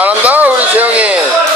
잘한다 우리 재영이.